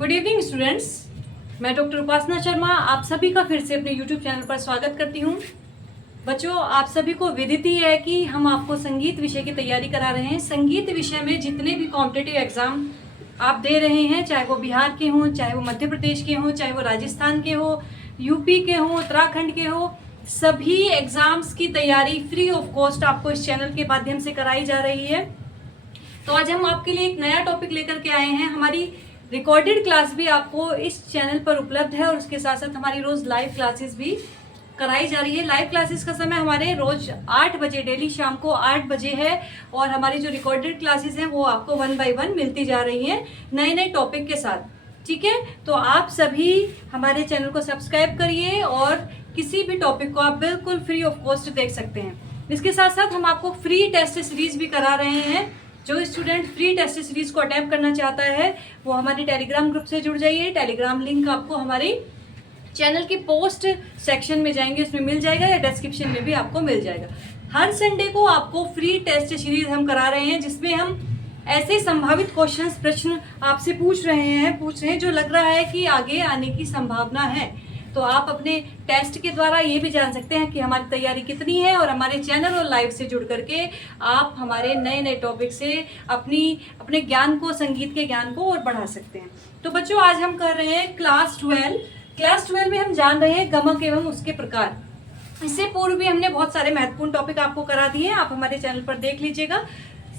Good evening students, मैं doctor उपासना शर्मा आप सभी का फिर से अपने यूट्यूब चैनल पर स्वागत करती हूँ। बच्चों, आप सभी को विदित ही है कि हम आपको संगीत विषय की तैयारी करा रहे हैं। संगीत विषय में जितने भी कॉम्पिटिटिव एग्जाम आप दे रहे हैं, चाहे वो बिहार के हों, चाहे वो मध्य प्रदेश के हों, चाहे वो राजस्थान के हो, यूपी के हों, उत्तराखंड के हो, सभी एग्जाम्स की तैयारी फ्री ऑफ कॉस्ट आपको इस चैनल के माध्यम से कराई जा रही है। तो आज हम आपके लिए एक नया टॉपिक लेकर के आए हैं। हमारी रिकॉर्डेड क्लास भी आपको इस चैनल पर उपलब्ध है और उसके साथ साथ हमारी रोज लाइव क्लासेस भी कराई जा रही है। लाइव क्लासेस का समय हमारे रोज 8 बजे, डेली शाम को 8 बजे है और हमारी जो रिकॉर्डेड क्लासेस हैं वो आपको 1 बाय 1 मिलती जा रही हैं नए नए टॉपिक के साथ। ठीक है, तो आप सभी हमारे चैनल को सब्सक्राइब करिए और किसी भी टॉपिक को आप बिल्कुल फ्री ऑफ कॉस्ट देख सकते हैं। इसके साथ साथ हम आपको फ्री टेस्ट सीरीज भी करा रहे हैं। जो स्टूडेंट फ्री टेस्ट सीरीज को अटेम्प्ट करना चाहता है वो हमारे टेलीग्राम ग्रुप से जुड़ जाइए। टेलीग्राम लिंक आपको हमारे चैनल की पोस्ट सेक्शन में जाएंगे, उसमें मिल जाएगा, या डिस्क्रिप्शन में भी आपको मिल जाएगा। हर संडे को आपको फ्री टेस्ट सीरीज हम करा रहे हैं जिसमें हम ऐसे संभावित प्रश्न आपसे पूछ रहे हैं जो लग रहा है कि आगे आने की संभावना है। तो आप अपने टेस्ट के द्वारा ये भी जान सकते हैं कि हमारी तैयारी कितनी है और हमारे चैनल और लाइव से जुड़ करके आप हमारे नए नए टॉपिक से अपने ज्ञान को, संगीत के ज्ञान को और बढ़ा सकते हैं। तो बच्चों, आज हम कर रहे हैं क्लास 12 में हम जान रहे हैं गमक एवं उसके प्रकार। इससे पूर्व भी हमने बहुत सारे महत्वपूर्ण टॉपिक आपको करा दिए हैं, आप हमारे चैनल पर देख लीजिएगा।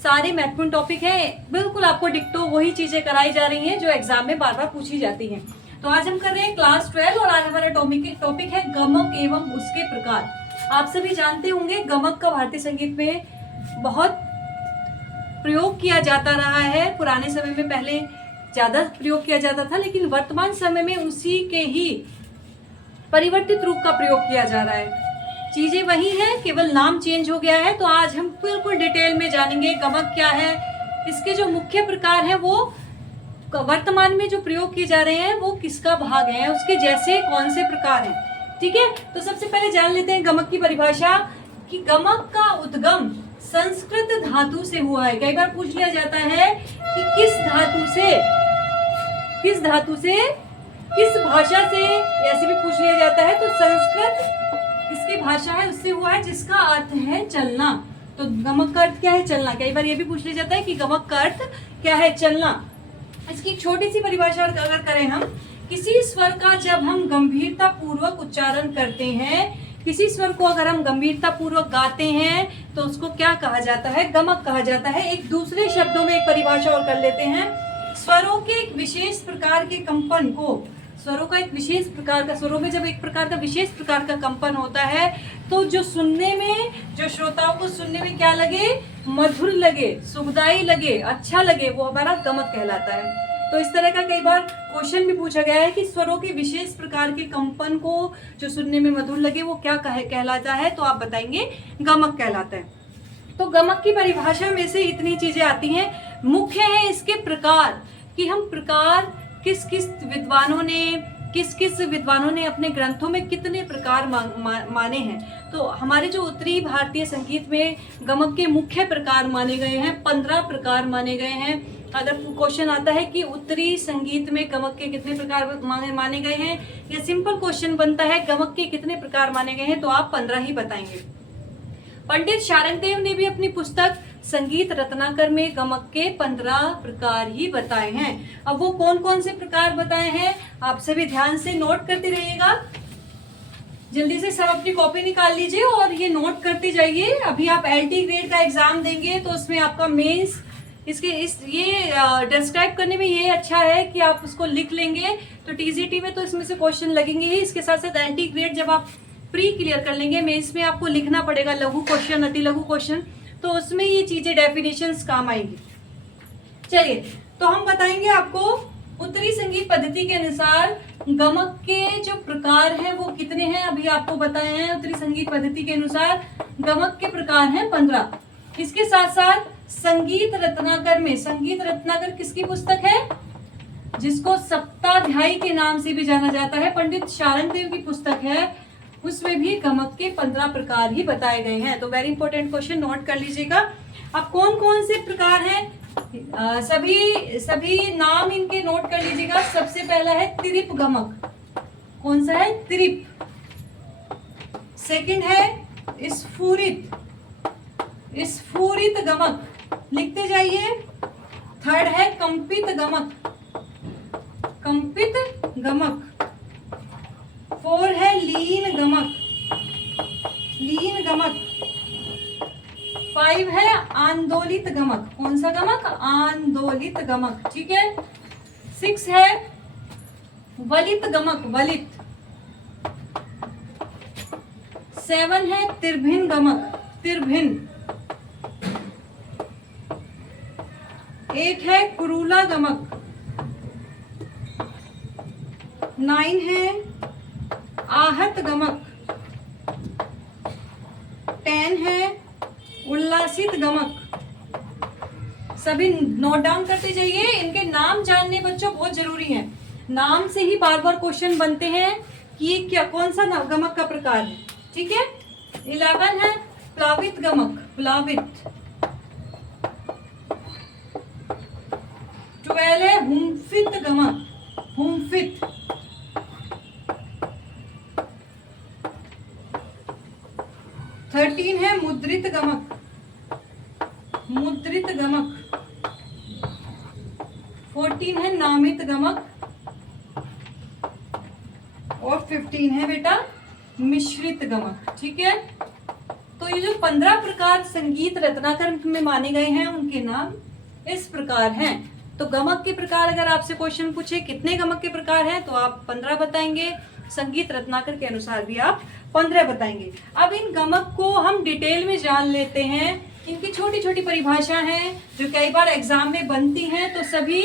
सारे महत्वपूर्ण टॉपिक हैं, बिल्कुल आपको डिक्टो वही चीजें कराई जा रही हैं जो एग्जाम में बार बार पूछी जाती हैं। तो आज हम कर रहे हैं क्लास 12 और आज हमारा टॉपिक है गमक एवं उसके प्रकार। आप सभी जानते होंगे गमक का भारतीय संगीत में बहुत प्रयोग किया जाता रहा है। पुराने समय में पहले ज्यादा प्रयोग किया जाता था, लेकिन वर्तमान समय में उसी के ही परिवर्तित रूप का प्रयोग किया जा रहा है। चीजें वही हैं, केवल नाम चेंज हो गया है। तो आज हम बिल्कुल डिटेल में जानेंगे गमक क्या है, इसके जो मुख्य प्रकार है वो वर्तमान में जो प्रयोग किए जा रहे हैं वो किसका भाग है, उसके जैसे कौन से प्रकार हैं। ठीक है, तो सबसे पहले जान लेते हैं गमक की परिभाषा कि गमक का उद्गम संस्कृत धातु से हुआ है। कई बार पूछ लिया जाता है कि किस धातु से किस भाषा से, ऐसे भी पूछ लिया जाता है। तो संस्कृत इसकी भाषा है, उससे हुआ है, जिसका अर्थ है चलना। तो गमक का अर्थ क्या है? चलना। कई बार ये भी पूछ लिया जाता है कि गमक का अर्थ क्या है? चलना। इसकी छोटी सी परिभाषा अगर करें हम, किसी स्वर का जब हम गंभीरता पूर्वक उच्चारण करते हैं, किसी स्वर को अगर हम गंभीरता पूर्वक गाते हैं तो उसको क्या कहा जाता है? गमक कहा जाता है। एक दूसरे शब्दों में एक परिभाषा और कर लेते हैं, स्वरों के एक विशेष प्रकार के कंपन को, स्वरों का एक विशेष प्रकार का, स्वरों में जब एक प्रकार का विशेष प्रकार का कंपन होता है तो जो सुनने में, जो श्रोताओं को सुनने में क्या लगे? मधुर लगे, सुखदायी लगे, अच्छा लगे, वो हमारा गमक कहलाता है। तो इस तरह का कई बार क्वेश्चन भी पूछा गया है कि स्वरों के विशेष प्रकार के कंपन को जो सुनने में मधुर लगे वो क्या कहलाता है? तो आप बताएंगे गमक कहलाता है। तो गमक की परिभाषा में से इतनी चीजें आती हैं। मुख्य है इसके प्रकार, कि हम प्रकार किस किस विद्वानों ने अपने ग्रंथों में कितने प्रकार माने हैं। तो हमारे जो उत्तरी भारतीय संगीत में गमक के मुख्य प्रकार माने गए हैं, 15 प्रकार माने गए हैं। अगर क्वेश्चन आता है कि उत्तरी संगीत में गमक के कितने प्रकार माने गए हैं, या सिंपल क्वेश्चन बनता है गमक के कितने प्रकार माने गए हैं, तो आप 15 ही बताएंगे। पंडित शारंगदेव ने भी अपनी पुस्तक संगीत रत्नाकर में गमक के 15 प्रकार ही बताए हैं। अब वो कौन कौन से प्रकार बताए हैं आप सभी ध्यान से नोट करते रहिएगा। जल्दी से सब अपनी कॉपी निकाल लीजिए और ये नोट करते जाइए। अभी आप LT ग्रेड का एग्जाम देंगे तो उसमें आपका मेंस ये डिस्क्राइब करने में ये अच्छा है कि आप उसको लिख लेंगे। तो TGT में तो इसमें से क्वेश्चन लगेंगे ही, इसके साथ साथ LT ग्रेड जब आप प्री क्लियर कर लेंगे, मेंस में आपको लिखना पड़ेगा लघु क्वेश्चन, अति लघु क्वेश्चन, तो उसमें ये चीजें डेफिनेशंस काम आएंगी। चलिए, तो हम बताएंगे आपको उत्तरी संगीत पद्धति के अनुसार गमक के जो प्रकार हैं वो कितने हैं। अभी आपको बताए हैं उत्तरी संगीत पद्धति के अनुसार गमक के प्रकार हैं 15। इसके साथ साथ संगीत रत्नाकर में, संगीत रत्नाकर किसकी पुस्तक है? जिसको सप्ताध्यायी के नाम से भी जाना जाता है, पंडित शारंगदेव की पुस्तक है, उसमें भी गमक के 15 प्रकार ही बताए गए हैं। तो वेरी इंपॉर्टेंट क्वेश्चन नोट कर लीजिएगा। अब कौन कौन से प्रकार हैं? सभी नाम इनके नोट कर लीजिएगा। सबसे पहला है तिरिप गमक। कौन सा है? तिरिप। सेकंड है स्फुरित, स्फुरित गमक, लिखते जाइए। थर्ड है कंपित गमक, कंपित गमक। फोर है लीन गमक, लीन गमक। 5 है आंदोलित गमक। कौन सा गमक? आंदोलित गमक। ठीक है। 6 है वलित गमक, वलित। 7 है तिरभिन गमक, तिरभिन। 8 है कुरूला गमक। 9 है आहत गमक। 10 है उल्लासित गमक। सभी नोट डाउन करते जाइए। इनके नाम जानने बच्चों बहुत जरूरी है। नाम से ही बार बार क्वेश्चन बनते हैं कि ये क्या, कौन सा गमक का प्रकार है। ठीक है। 11 है प्लावित गमक, प्लावित। 12 है हुम्फित गमक, हुम्फित। 13 है मुद्रित गमक, मुद्रित गमक। 14 है नामित गमक और 15 है बेटा मिश्रित गमक। ठीक है। तो ये जो 15 प्रकार संगीत रत्नाकर में माने गए हैं उनके नाम इस प्रकार हैं। तो गमक के प्रकार अगर आपसे क्वेश्चन पूछे कितने गमक के प्रकार हैं तो आप 15 बताएंगे। संगीत रत्नाकर के अनुसार भी आप 15 बताएंगे। अब इन गमक को हम डिटेल में जान लेते हैं। इनकी छोटी छोटी परिभाषा हैं जो कई बार एग्जाम में बनती हैं, तो सभी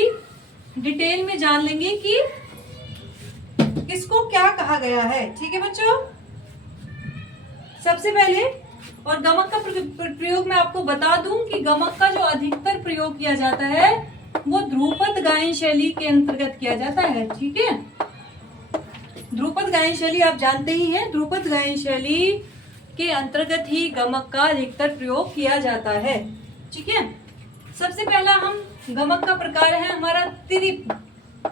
डिटेल में जान लेंगे कि किसको क्या कहा गया है। ठीक है बच्चों। सबसे पहले और गमक का प्रयोग मैं आपको बता दूं कि गमक का जो अधिकतर प्रयोग किया जाता है वो ध्रुपद गायन शैली के अंतर्गत किया जाता है। ठीक है। ध्रुपद गायन शैली आप जानते ही हैं। ध्रुपद गायन शैली के अंतर्गत ही गमक का अधिकतर प्रयोग किया जाता है। ठीक है। सबसे पहला हम गमक का प्रकार है हमारा तिरिप।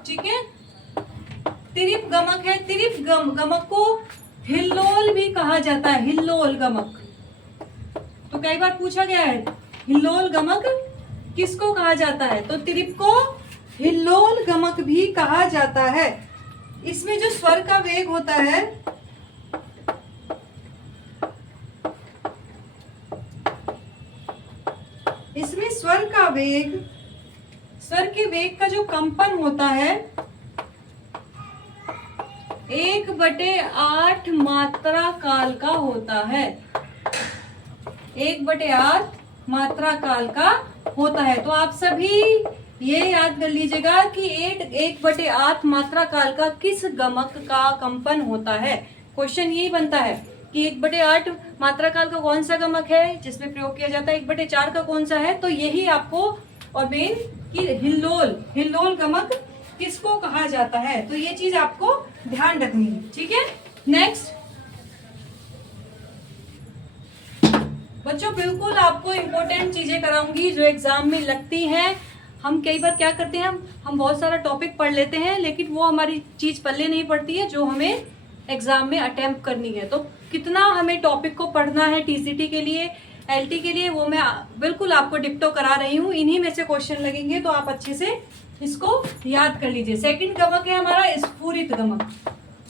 ठीक है। तिरिप गमक है। तिरिप गमक को हिल्लोल भी कहा जाता है, हिल्लोल गमक। तो कई बार पूछा गया है हिल्लोल गमक किसको कहा जाता है, तो तिरिप को हिल्लोल गमक भी कहा जाता है। इसमें जो स्वर का वेग होता है इसमें स्वर का वेग, स्वर के वेग का जो कंपन होता है 1/8 मात्रा काल का होता है। 1/8 मात्रा काल का होता है। तो आप सभी ये याद कर लीजिएगा कि 1/8 मात्रा काल का किस गमक का कंपन होता है। क्वेश्चन यही बनता है कि 1/8 मात्रा काल का कौन सा गमक है जिसमें प्रयोग किया जाता है, 1/4 का कौन सा है। तो यही आपको, और मेन कि हिल्लोल गमक किसको कहा जाता है, तो ये चीज आपको ध्यान रखनी है। ठीक है। नेक्स्ट बच्चों, बिल्कुल आपको इम्पोर्टेंट चीजें कराऊंगी जो एग्जाम में लगती हैं। हम कई बार क्या करते हैं, हम बहुत सारा टॉपिक पढ़ लेते हैं लेकिन वो हमारी चीज पल्ले नहीं पड़ती है जो हमें एग्जाम में अटेम्प्ट करनी है। तो कितना हमें टॉपिक को पढ़ना है टीसीटी के लिए, एलटी के लिए, वो मैं बिल्कुल आपको डिक्टो करा रही हूँ। इन्हीं में से क्वेश्चन लगेंगे तो आप अच्छे से इसको याद कर लीजिए। सेकंड गमक है हमारा स्फुरित गमक।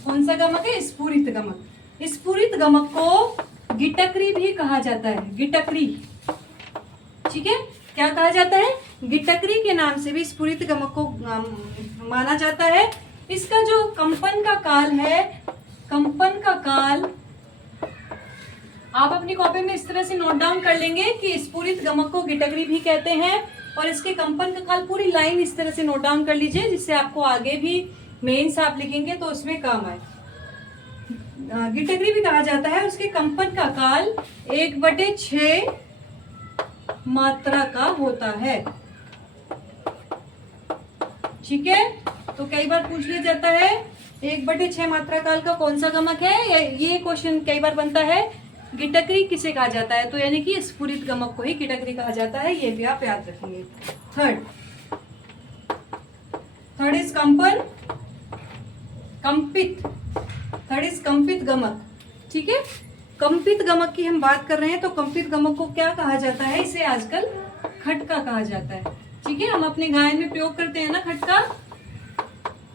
कौन सा गमक है? स्फुरित गमक। स्फुरित गमक को गिटकरी भी कहा जाता है, गिटकरी। ठीक है। क्या कहा जाता है? गिटकरी के नाम से भी स्फुरित गमक को माना जाता है। इसका जो कंपन का काल है, कंपन का काल आप अपनी कॉपी में इस तरह से नोट डाउन कर लेंगे कि स्फुरित गमक को गिटकरी भी कहते हैं, और इसके कंपन का काल पूरी लाइन इस तरह से नोट डाउन कर लीजिए जिससे आपको आगे भी मेंस आप लिखेंगे तो उसमें काम आए। गिटकरी भी कहा जाता है। उसके कंपन का काल 1/6 मात्रा का होता है। ठीक है। तो कई बार पूछ लिया जाता है 1/6 मात्रा काल का कौन सा गमक है, ये क्वेश्चन कई बार बनता है। गिटकरी किसे कहा जाता है, तो यानी कि स्फुरित गमक को ही गिटकरी कहा जाता है। ये भी आप याद रखेंगे। थर्ड इज कंपन, कंपित, थर्ड इज कंपित गमक। ठीक है, कंपित गमक की हम बात कर रहे हैं तो कंपित गमक को क्या कहा जाता है? इसे आजकल खटका कहा जाता है। ठीक है, हम अपने गायन में प्रयोग करते हैं ना खटका।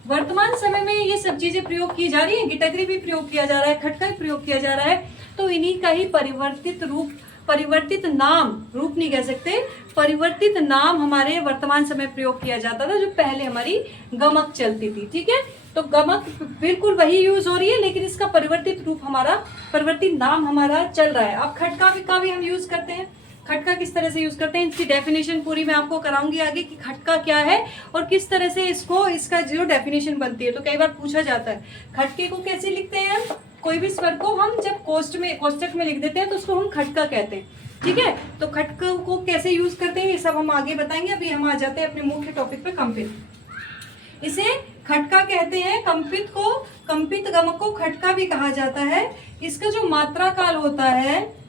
वर्तमान समय में ये सब चीजें प्रयोग की जा रही है, गिटगरी भी प्रयोग किया जा रहा है, खटका भी प्रयोग किया जा रहा है। तो इन्हीं का ही परिवर्तित रूप, परिवर्तित नाम, रूप नहीं कह सकते, परिवर्तित नाम हमारे वर्तमान समय प्रयोग किया जाता था, जो पहले हमारी गमक चलती थी। ठीक है, तो गमक बिल्कुल वही यूज हो रही है, लेकिन इसका परिवर्तित रूप हमारा, परिवर्तित नाम हमारा चल रहा है। अब खटका का भी हम यूज करते हैं। खटका किस तरह से यूज करते हैं, इसकी डेफिनेशन पूरी मैं आपको कराऊंगी आगे कि खटका क्या है और किस तरह से इसको, इसका जो डेफिनेशन बनती है। तो कई बार पूछा जाता है खटके को कैसे लिखते हैं हम, कोई भी स्वर को हम जब कोष्टक में लिख देते हैं तो उसको हम खटका कहते हैं। ठीक है, तो खटका को कैसे यूज करते हैं ये सब हम आगे बताएंगे। अभी हम आ जाते हैं अपने मुख्य टॉपिक पे, कंपित। इसे खटका कहते हैं। कंपित को, कंपित गमक को खटका भी कहा जाता है। इसका जो मात्रा काल होता है,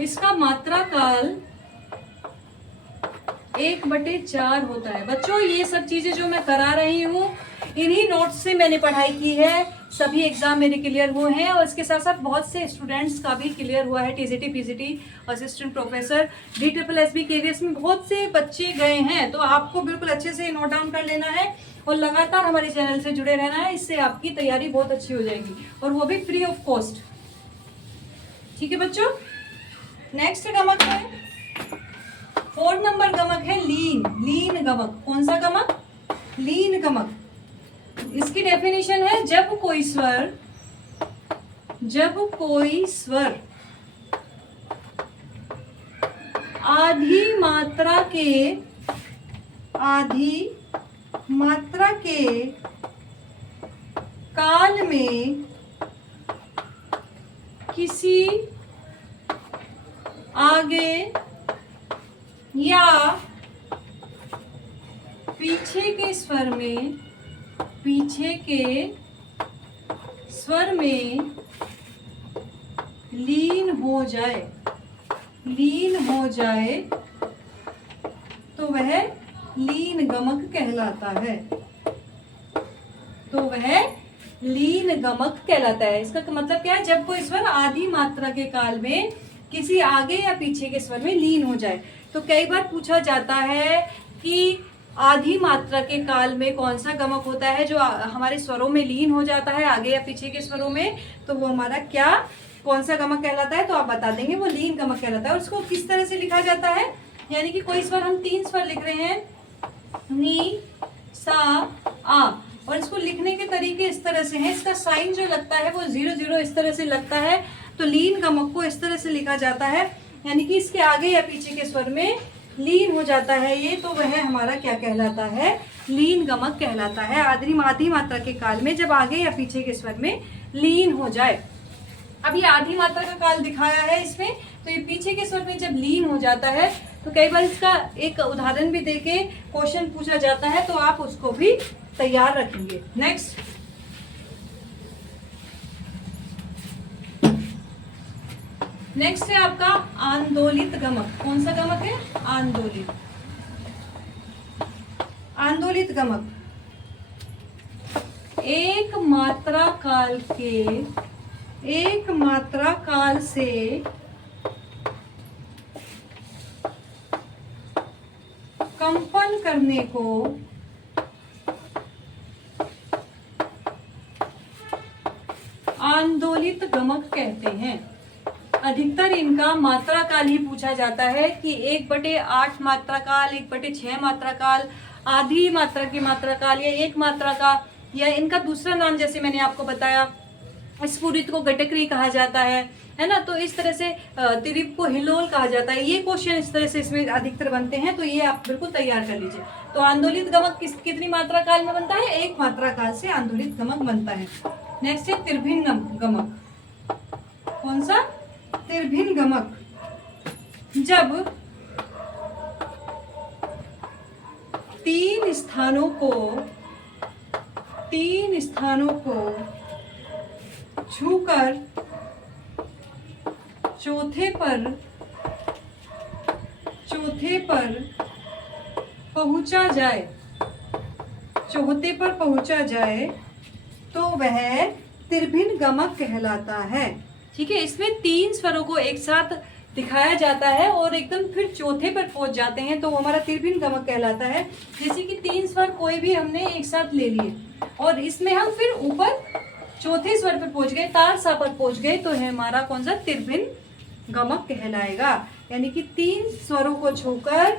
इसका मात्रा काल 1/4 होता है। बच्चों ये सब चीजें जो मैं करा रही हूँ इन्हीं नोट्स से मैंने पढ़ाई की है, सभी एग्जाम मेरे क्लियर हुए हैं और इसके साथ साथ बहुत से स्टूडेंट्स का भी क्लियर हुआ है। TGT, PGT, assistant professor, DSSB, KVS में बहुत से बच्चे गए हैं। तो आपको बिल्कुल अच्छे से नोट डाउन कर लेना है और लगातार हमारे चैनल से जुड़े रहना है, इससे आपकी तैयारी बहुत अच्छी हो जाएगी और वो भी फ्री ऑफ कॉस्ट। ठीक है बच्चों, नेक्स्ट गमक है 4 नंबर गमक है लीन। लीन गमक, कौन सा गमक? लीन गमक। इसकी डेफिनेशन है जब कोई स्वर आधी मात्रा के काल में किसी आगे या पीछे के स्वर में लीन हो जाए तो वह लीन गमक कहलाता है। इसका मतलब क्या है? जब कोई स्वर आधी मात्रा के काल में किसी आगे या पीछे के स्वर में लीन हो जाए। तो कई बार पूछा जाता है कि आधी मात्रा के काल में कौन सा गमक होता है जो हमारे स्वरों में लीन हो जाता है आगे या पीछे के स्वरों में, तो वो हमारा क्या, कौन सा गमक कहलाता है? तो आप बता देंगे, वो लीन गमक कहलाता है। और उसको किस तरह से लिखा जाता है, यानी कि कोई स्वर, हम 3 स्वर लिख रहे हैं, नी, सा, आ, और इसको लिखने के तरीके इस तरह से हैं। इसका साइन जो लगता है वो 0-0 इस तरह से लगता है। तो लीन गमक को इस तरह से लिखा जाता है, यानी कि इसके आगे या पीछे के स्वर में लीन हो जाता है ये, तो वह हमारा क्या कहलाता है? लीन गमक कहलाता है। आधी मात्रा के काल में जब आगे या पीछे के स्वर में लीन हो जाए। अब ये आधी मात्रा का काल दिखाया है इसमें, तो ये पीछे के स्वर में जब लीन हो जाता है तो कई बार इसका एक उदाहरण भी देके क्वेश्चन पूछा जाता है, तो आप उसको भी तैयार रखेंगे। नेक्स्ट है आपका आंदोलित गमक। कौन सा गमक है? आंदोलित गमक। एक मात्रा काल से कंपन करने को आंदोलित गमक कहते हैं। अधिकतर इनका मात्रा काल ही पूछा जाता है कि 1/8 मात्रा काल, 1/6 मात्रा काल, आधी मात्रा की मात्रा काल, या 1 मात्रा का, या इनका दूसरा नाम जैसे मैंने आपको बताया स्फुरित को गटकरी कहा जाता है ना। तो इस तरह से तिरिप को हिलोल कहा जाता है। ये क्वेश्चन इस तरह से इसमें अधिकतर बनते हैं, तो ये आप बिल्कुल तैयार कर लीजिए। तो आंदोलित गमक कितनी मात्रा काल में बनता है? 1 मात्रा काल से आंदोलित गमक बनता है। नेक्स्ट है तिरभिन्न गमक। कौन सा? तिरभिन्न गमक। जब 3 स्थानों को छूकर चौथे पर पहुंचा जाए, चौथे पर पहुंचा जाए तो वह त्रिभिन्न गमक कहलाता है। ठीक है, इसमें 3 स्वरों को एक साथ दिखाया जाता है और एकदम फिर चौथे पर पहुंच जाते हैं तो वो हमारा त्रिभिन्न गमक कहलाता है। जैसे कि 3 स्वर कोई भी हमने एक साथ ले लिए और इसमें हम फिर ऊपर चौथे स्वर पर पहुंच गए, तार सा पर पहुंच गए, तो है हमारा कौन सा, त्रिभिन्न गमक कहलाएगा। यानी कि 3 स्वरों को छूकर,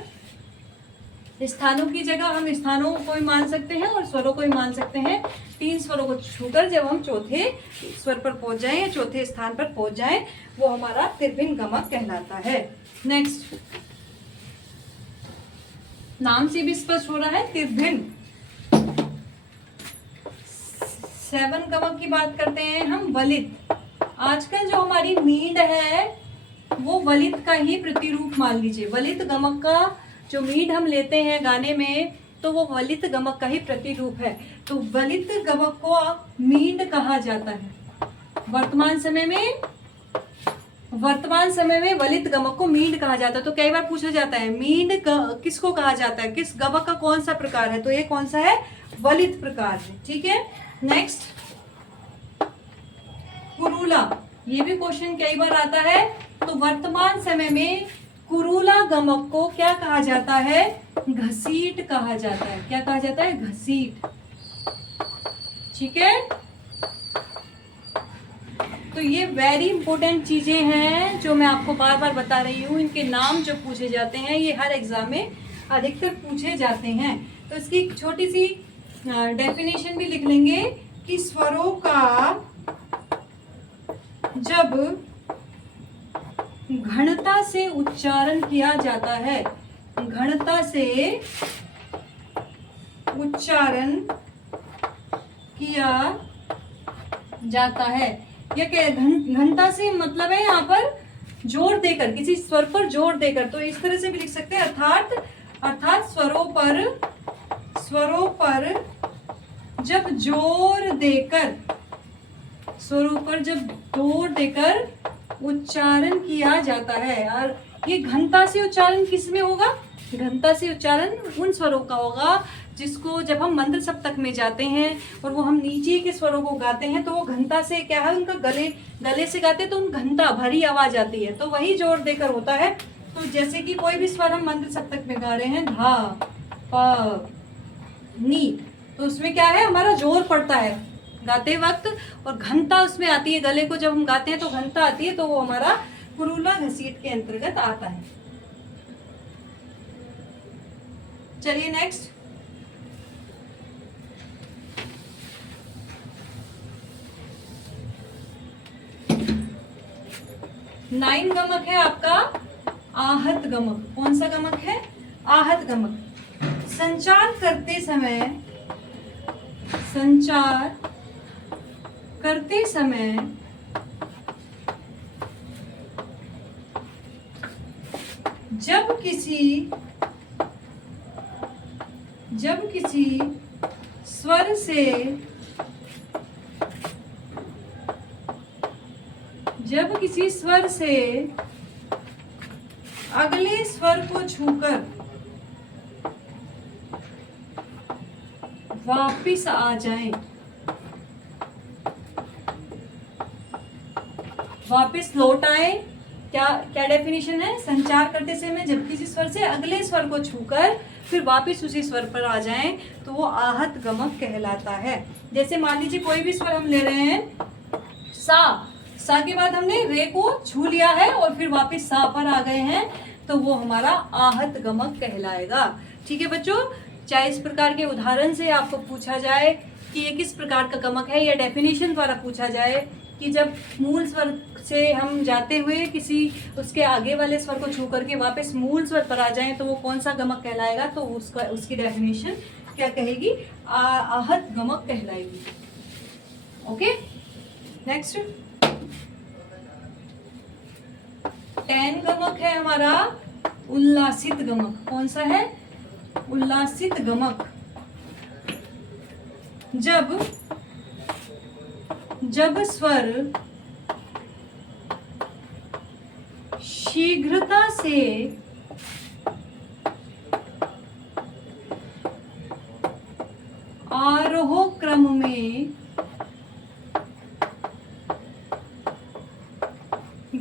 स्थानों की जगह हम स्थानों को ही मान सकते हैं और स्वरों को ही मान सकते हैं। 3 स्वरों को छूकर जब हम चौथे स्वर पर पहुंच जाएं या चौथे स्थान पर पहुंच जाएं, वो हमारा त्रिभिन्न गमक कहलाता है। नेक्स्ट, नाम से भी स्पष्ट हो रहा है, त्रिभिन्न। 7 गमक की बात करते हैं हम, वलित। आजकल जो हमारी मींड है वो वलित का ही प्रतिरूप मान लीजिए। वलित गमक का जो मींड हम लेते हैं गाने में, तो वो वलित गमक का ही प्रतिरूप है। तो वलित गमक को मींड कहा जाता है। वर्तमान समय में वलित गमक को मींड कहा जाता है। तो कई बार पूछा जाता है मींड किसको कहा जाता है, किस गमक का कौन सा प्रकार है, तो ये कौन सा है, वलित प्रकार है। ठीक है, नेक्स्ट, कुरूला। ये भी क्वेश्चन कई बार आता है। तो वर्तमान समय में कुरूला गमक को क्या कहा जाता है, घसीट कहा जाता है। क्या कहा जाता है, घसीट। ठीक है, तो ये वेरी इंपॉर्टेंट चीजें हैं जो मैं आपको बार बार बता रही हूँ। इनके नाम जो पूछे जाते हैं ये हर एग्जाम में अधिकतर पूछे जाते हैं। तो इसकी एक छोटी सी डेफिनेशन भी लिख लेंगे कि स्वरों का जब घनता से उच्चारण किया जाता है, घनता से उच्चारण किया जाता है, या क्या घनता से मतलब है यहाँ पर जोर देकर, किसी स्वर पर जोर देकर। तो इस तरह से भी लिख सकते हैं, अर्थात स्वरों पर जब जोर देकर उच्चारण किया जाता है। और ये घनता से उच्चारण किस में होगा, घनता से उच्चारण उन स्वरों का होगा जिसको जब हम मंत्र सप्तक में जाते हैं और वो हम नीचे के स्वरों को गाते हैं तो वो घनता से क्या है, उनका गले से गाते हैं तो उन घनता भरी आवाज आती है, तो वही जोर देकर होता है। तो जैसे कि कोई भी स्वर हम मंत्र सप्तक में गा रहे हैं, धा प नी, तो उसमें क्या है, हमारा जोर पड़ता है गाते वक्त और घनता उसमें आती है। गले को जब हम गाते हैं तो घनता आती है, तो वो हमारा कुरूला घसीट के अंतर्गत आता है। चलिए नेक्स्ट, नाइन गमक है आपका आहत गमक। कौन सा गमक है, आहत गमक। संचार करते समय जब किसी स्वर से अगले स्वर को छूकर वापिस आ जाएं, वापिस लौट आए। क्या डेफिनेशन है, संचार करते समय जब किसी स्वर से अगले स्वर को छूकर फिर वापिस उसी स्वर पर आ जाएं तो वो आहत गमक कहलाता है। जैसे मान लीजिए कोई भी स्वर हम ले रहे हैं, सा के बाद हमने रे को छू लिया है और फिर वापस सा पर आ गए हैं, तो वो हमारा आहत गमक कहलाएगा। ठीक है बच्चों, चाहे इस प्रकार के उदाहरण से आपको पूछा जाए कि ये किस प्रकार का गमक है, या डेफिनेशन द्वारा पूछा जाए कि जब मूल स्वर से हम जाते हुए किसी उसके आगे वाले स्वर को छू करके वापस मूल स्वर पर आ जाएं तो वो कौन सा गमक कहलाएगा, तो उसकी डेफिनेशन क्या कहेगी, आहत गमक कहलाएगी। ओके, नेक्स्ट 10 गमक है हमारा उल्लासित गमक। कौन सा है, उल्लासित गमक। जब स्वर शीघ्रता से गांव में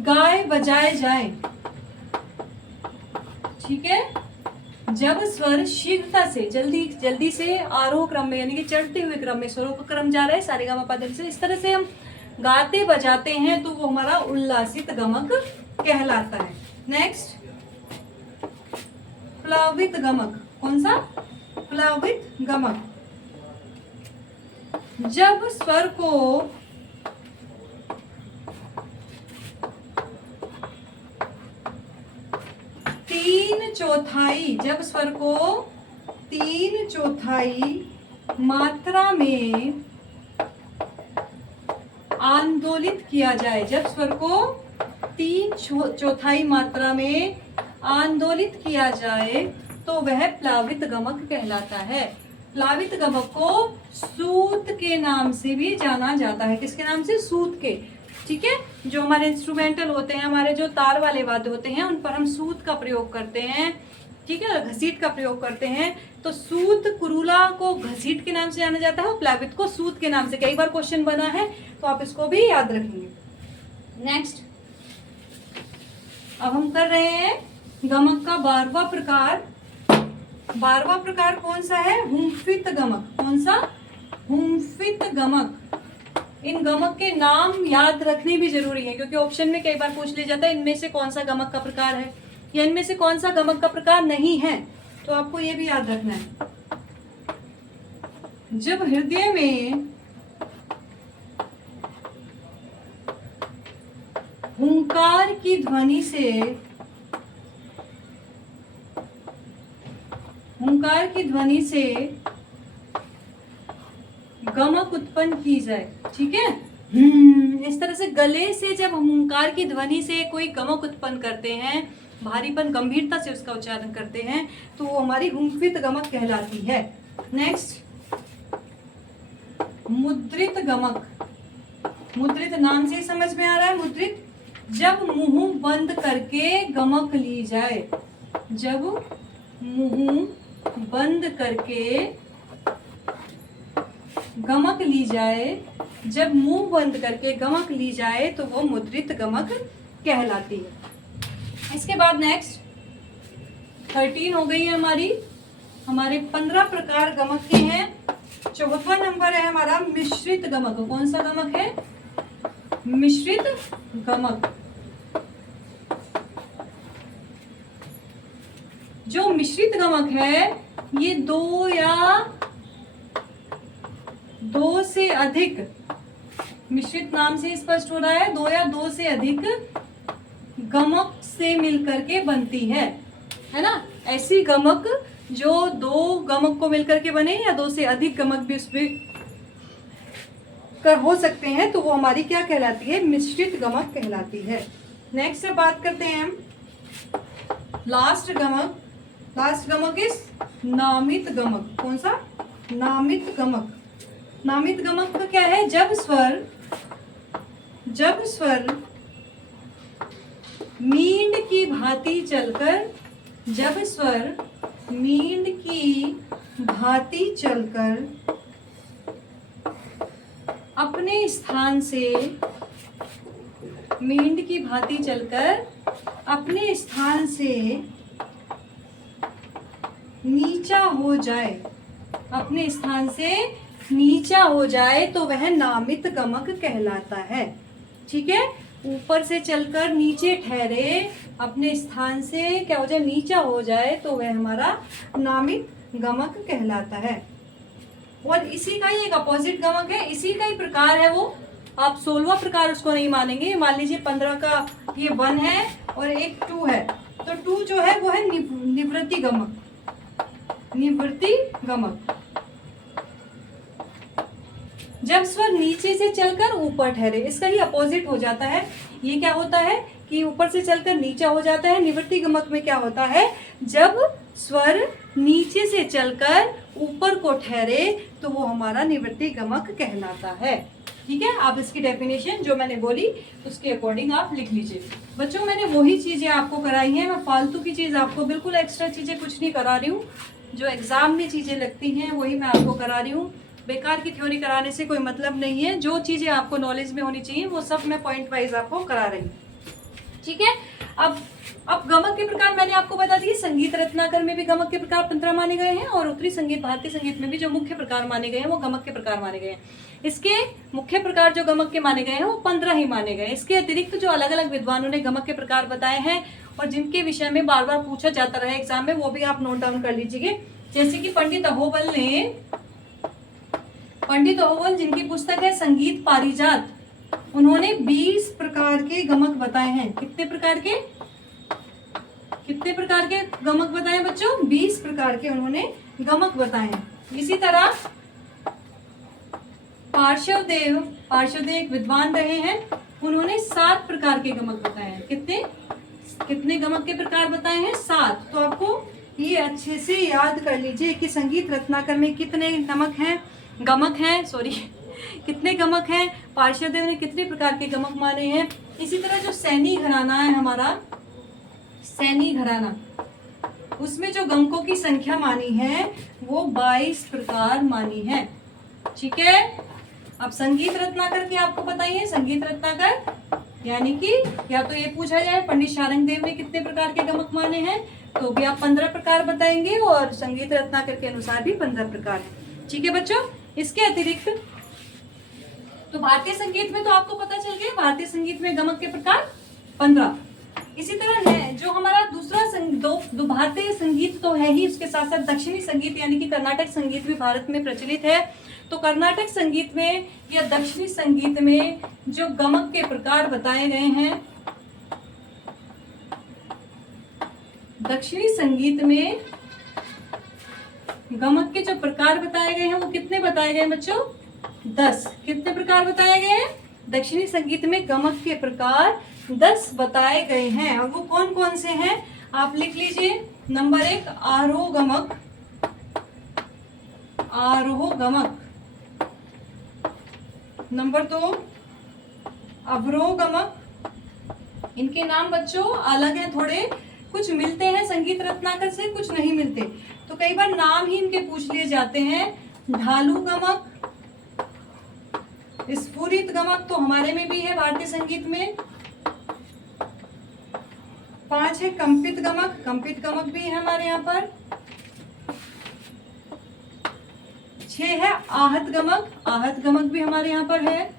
गाय बजाए जाए। ठीक है, जब स्वर शीघ्रता से जल्दी से आरोह क्रम में यानी कि चढ़ते हुए क्रम में स्वरों का क्रम जा रहा है सारेगामापा से, इस तरह से हम गाते बजाते हैं तो वो हमारा उल्लासित गमक कहलाता है। नेक्स्ट, प्लावित गमक। कौन सा? प्लावित गमक। जब स्वर को जब स्वर को 3/4 मात्रा में आंदोलित किया जाए, जब स्वर को 3/4 मात्रा में आंदोलित किया जाए तो वह प्लावित गमक कहलाता है। प्लावित गमक को सूत के नाम से भी जाना जाता है। किसके नाम से? सूत के। ठीक है, जो हमारे इंस्ट्रूमेंटल होते हैं, हमारे जो तार वाले वाद्य होते हैं, उन पर हम सूत का प्रयोग करते हैं। ठीक है, घसीट का प्रयोग करते हैं। तो सूत कुरूला को घसीट के नाम से जाना जाता है और प्लावित को सूत के नाम से। कई बार क्वेश्चन बना है तो आप इसको भी याद रखेंगे। नेक्स्ट, अब हम कर रहे हैं गमक का 12वां प्रकार। 12वां प्रकार कौन सा है? हुंफित गमक। कौन सा? हुंफित गमक। इन गमक के नाम याद रखने भी जरूरी है क्योंकि ऑप्शन में कई बार पूछ लिया जाता है इनमें से कौन सा गमक का प्रकार है या इनमें से कौन सा गमक का प्रकार नहीं है, तो आपको ये भी याद रखना है। जब हृदय में हुंकार की ध्वनि से गमक उत्पन्न की जाए। ठीक है, इस तरह से गले से जब हम हुंकार की ध्वनि से कोई गमक उत्पन्न करते हैं, भारीपन गंभीरता से उसका उच्चारण करते हैं, तो वो हमारी हुंफित गमक कहलाती है। नेक्स्ट, मुद्रित गमक। मुद्रित नाम से ही समझ में आ रहा है। मुद्रित, जब मुंह बंद करके गमक ली जाए। जब मुंह बंद करके गमक ली जाए, जब मुंह बंद करके गमक ली जाए तो वो मुद्रित गमक कहलाती है। इसके बाद नेक्स्ट 13 हो गई है हमारे 15 प्रकार गमक के हैं। 14वां नंबर है हमारा मिश्रित गमक। कौन सा गमक है? मिश्रित गमक। जो मिश्रित गमक है ये दो से अधिक, मिश्रित नाम से स्पष्ट हो रहा है, 2 या 2 से अधिक गमक से मिलकर के बनती है ना। ऐसी गमक जो 2 गमक को मिलकर के बने या 2 से अधिक गमक भी उसमें हो सकते हैं, तो वो हमारी क्या कहलाती है? मिश्रित गमक कहलाती है। नेक्स्ट बात करते हैं हम लास्ट गमक इस नामित गमक। कौन सा? नामित गमक। नामित गमक का क्या है? जब स्वर मींड की भांति चलकर, जब स्वर मींड की भांति चलकर अपने स्थान से, मींड की भांति चलकर अपने स्थान से नीचा हो जाए, अपने स्थान से नीचा हो जाए तो वह नामित गमक कहलाता है। ठीक है, ऊपर से चलकर नीचे ठहरे, अपने स्थान से क्या हो जाए? नीचा हो जाए तो वह हमारा नामित गमक कहलाता है। और इसी का ही एक अपोजिट गमक है, इसी का ही प्रकार है वो। आप 16वां प्रकार उसको नहीं मानेंगे। मान लीजिए 15 का ये 1 है और एक 2 है, तो 2 जो है वो है निवृत्ति गमक। निवृत्ति गमक, जब स्वर नीचे से चलकर ऊपर ठहरे, इसका ही अपोजिट हो जाता है। ये क्या होता है कि ऊपर से चलकर नीचा हो जाता है। निवृत्ति गमक में क्या होता है? जब स्वर नीचे से चलकर ऊपर को ठहरे तो वो हमारा निवृत्ति गमक कहलाता है। ठीक है, आप इसकी डेफिनेशन जो मैंने बोली उसके अकॉर्डिंग आप लिख लीजिए। बच्चों, मैंने वही चीजें आपको कराई हैं, मैं फालतू की चीज आपको बिल्कुल एक्स्ट्रा चीजें कुछ नहीं करा रही हूँ। जो एग्जाम में चीजें लगती हैं वही मैं आपको करा रही हूँ। बेकार की थ्योरी कराने से कोई मतलब नहीं है। जो चीज़ें आपको नॉलेज में होनी चाहिए वो सब मैं पॉइंट वाइज आपको करा रही हूँ, ठीक है। अब गमक के प्रकार मैंने आपको बता दिए। संगीत रत्नाकर में भी गमक के प्रकार 15 माने गए हैं और उत्तरी संगीत भारतीय संगीत में भी जो मुख्य प्रकार माने गए हैं वो गमक के प्रकार माने गए हैं। इसके मुख्य प्रकार जो गमक के माने गए हैं वो 15 ही माने गए। इसके अतिरिक्त जो अलग अलग विद्वानों ने गमक के प्रकार बताए हैं और जिनके विषय में बार बार पूछा जाता रहा एग्जाम में, वो भी आप नोट डाउन कर लीजिए। जैसे कि पंडित अहोबल जिनकी पुस्तक है संगीत पारिजात, उन्होंने 20 प्रकार के गमक बताए हैं। कितने प्रकार के गमक बताए बच्चों? 20 प्रकार के उन्होंने गमक बताए हैं। इसी तरह पार्श्वदेव एक विद्वान रहे हैं, उन्होंने 7 प्रकार के गमक बताए हैं। कितने गमक के प्रकार बताए हैं? 7। तो आपको ये अच्छे से याद कर लीजिए कि संगीत रत्नाकर में कितने गमक हैं, कितने गमक हैं, पार्श्वदेव ने कितने प्रकार के गमक माने हैं। इसी तरह जो सैनी घराना है हमारा, सैनी घराना, उसमें जो गमकों की संख्या मानी है वो 22 प्रकार मानी है, ठीक है। अब संगीत रत्नाकर के आपको बताइए। संगीत रत्नाकर यानी कि या तो ये पूछा जाए पंडित शारंगदेव ने कितने प्रकार के गमक माने हैं, तो भी आप 15 प्रकार बताएंगे और संगीत रत्नाकर के अनुसार भी 15 प्रकार है, ठीक है बच्चों। इसके अतिरिक्त तो भारतीय संगीत में तो आपको पता चल गया, भारतीय संगीत में गमक के प्रकार 15। इसी तरह जो हमारा दूसरा भारतीय संगीत तो है ही, उसके साथ साथ दक्षिणी संगीत यानी कि कर्नाटक संगीत भी भारत में प्रचलित है। तो कर्नाटक संगीत में या दक्षिणी संगीत में जो गमक के प्रकार बताए गए हैं, दक्षिणी संगीत में गमक के जो प्रकार बताए गए हैं वो कितने बताए गए बच्चों? 10। कितने प्रकार बताए गए हैं? दक्षिणी संगीत में गमक के प्रकार 10 बताए गए हैं। और वो कौन कौन से हैं आप लिख लीजिए। नंबर 1 आरोह गमक। नंबर 2 अवरोह गमक। इनके नाम बच्चों अलग हैं, थोड़े कुछ मिलते हैं संगीत रत्नाकर से, कुछ नहीं मिलते, तो कई बार नाम ही इनके पूछ लिए जाते हैं। ढालू गमक, स्फुरित गमक तो हमारे में भी है भारतीय संगीत में। 5 है कंपित गमक भी है हमारे यहाँ पर। 6 है आहत गमक भी हमारे यहाँ पर है।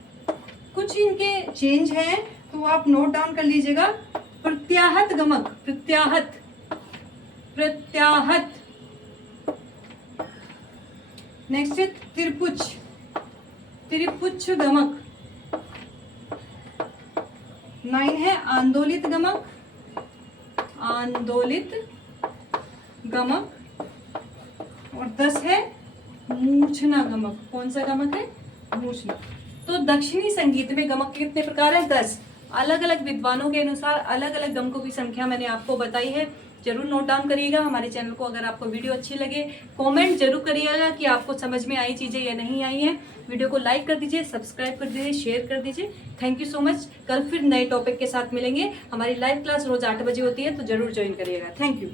कुछ इनके चेंज हैं तो आप नोट डाउन कर लीजिएगा। प्रत्याहत गमक, प्रत्याहत। नेक्स्ट है त्रिपुच्छ गमक। 9 है आंदोलित गमक। और 10 है मूर्छना गमक। कौन सा गमक है? मूर्छना। तो दक्षिणी संगीत में गमक के कितने प्रकार है? 10। अलग अलग विद्वानों के अनुसार अलग अलग गमकों की संख्या मैंने आपको बताई है। जरूर नोट डाउन करिएगा। हमारे चैनल को अगर आपको वीडियो अच्छी लगे कमेंट जरूर करिएगा कि आपको समझ में आई चीज़ें या नहीं आई हैं। वीडियो को लाइक कर दीजिए, सब्सक्राइब कर दीजिए, शेयर कर दीजिए। Thank you so much. कल फिर नए टॉपिक के साथ मिलेंगे। हमारी लाइव क्लास रोज 8 बजे होती है, तो जरूर ज्वाइन करिएगा। Thank you.